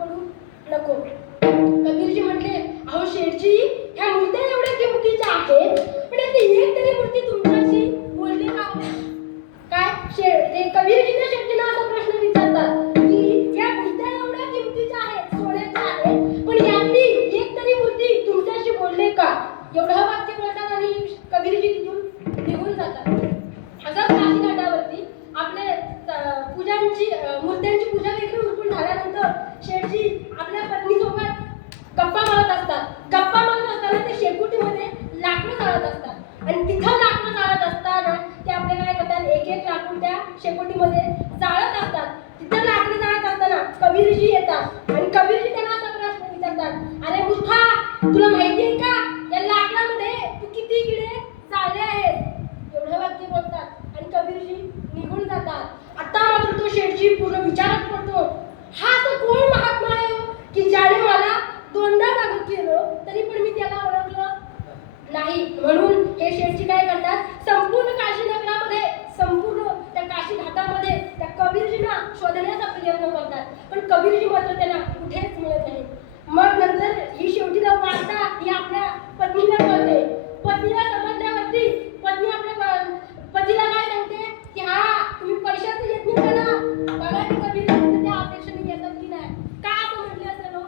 पडू नको. कबीरजी म्हटले अहो शेठजी ह्या मूर्त्या एवढ्या किमतीच्या आहेत? पण यातली एक तरी मूर्ती तुमच्याशी बोलली का काय शेठ ते कबीरजी त्या शेठजीला असा प्रश्न विचारतात की या एवढ्या किमतीच्या आहेत सोन्याच्या आहेत पण यातली एक तरी मूर्ती तुमच्याशी बोलले का? एवढं वाक्य बोलतात आणि कबीरजी तिथून निघून जातात. असाच काशी घाटावरती आपले पूजांची मूर्ती उरकून शेठजी आपल्या पत्नीसोबत गप्पा मारत असतात. गप्पा मारत असताना ते शेकोटीमध्ये लाकडं चालत असतात. आणि तिथं लाकडं जाळत असताना ते आपले काय करतात? एक एक लाकूड त्या शेकोटीमध्ये जाळत असतात. तिथं लाकडं जाळत असताना कबीरजी येतात आणि कबीरजी त्यांना असा प्रश्न विचारतात अरे मूर्खा तुला माहिती आहे का या लाकडामध्ये तू किती किडे चालले आहेत एवढं वाक्य बोलतात आणि कबीरजी निघून जातात आता मात्र तो शेठजी पूर्ण विचारात पडतो हा तो कोण महात्मा आहे हो, की ज्याने मला दोनदा जागृत केलं तरी पण मी त्याला ओळखलं नाही म्हणून हे शेठजी काय करतात संपूर्ण काशी नगरामध्ये संपूर्ण त्या काशी घाटामध्ये त्या कबीरजींना शोधण्याचा प्रयत्न करतात पण कबीरजी मात्र त्यांना कुठेच मिळत नाही मग नंतर ही शेवटी जाऊन वार्ता ही आपल्या पत्नीला कळते पत्नीला समजल्यावरती पत्नी आपल्या प- पतीला काय सांगते की हा तुम्ही पैशाचं यत्न करा बघा ते कबीरजी त्या अपेक्षेने येतात की नाही का असं म्हटलं असेल हो?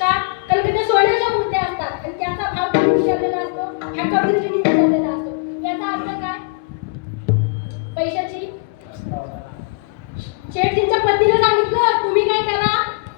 का कारण की त्या सोन्याच्या मूर्त्या असतात आणि त्याचा भाव कोणी विचारलेला असतो ह्या कबीरजींनी विचारलेला असतो. याचा अर्थ काय? पैशाची. शेठजींच्या पत्नीला सांगितलं तुम्ही काय करा?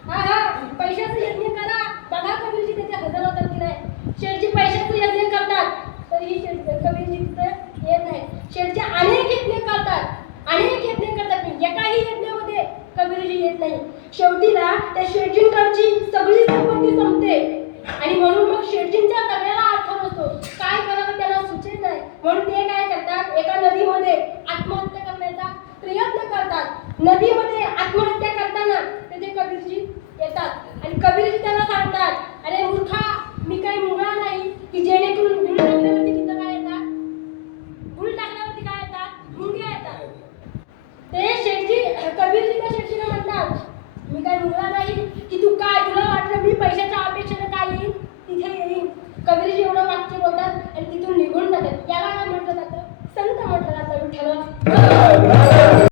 हा हा पैशाचं यज्ञ करा. बघा कबीरजी त्याच्या हजर होतात की नाही. शेठजी पैशाचं यज्ञ करतात. तरीही शेठ कबीरजी तिथं येत नाही. शेठजी अनेक यज्ञ करतात. अनेक यज्ञ करतात. एकाही यज्ञामध्ये कबीरजी येत नाही. शेवटीला त्या शेठजींकडची सगळी संपत्ती संपते आणि म्हणून मग शेठजींच्या सगळ्याला अर्थ नसतो काय करावं त्याला सुचेत नाही म्हणून ते काय करतात एका नदीमध्ये आत्महत्या करण्याचा प्रयत्न करतात. नदीमध्ये आत्महत्या करताना त्याचे कबीरजी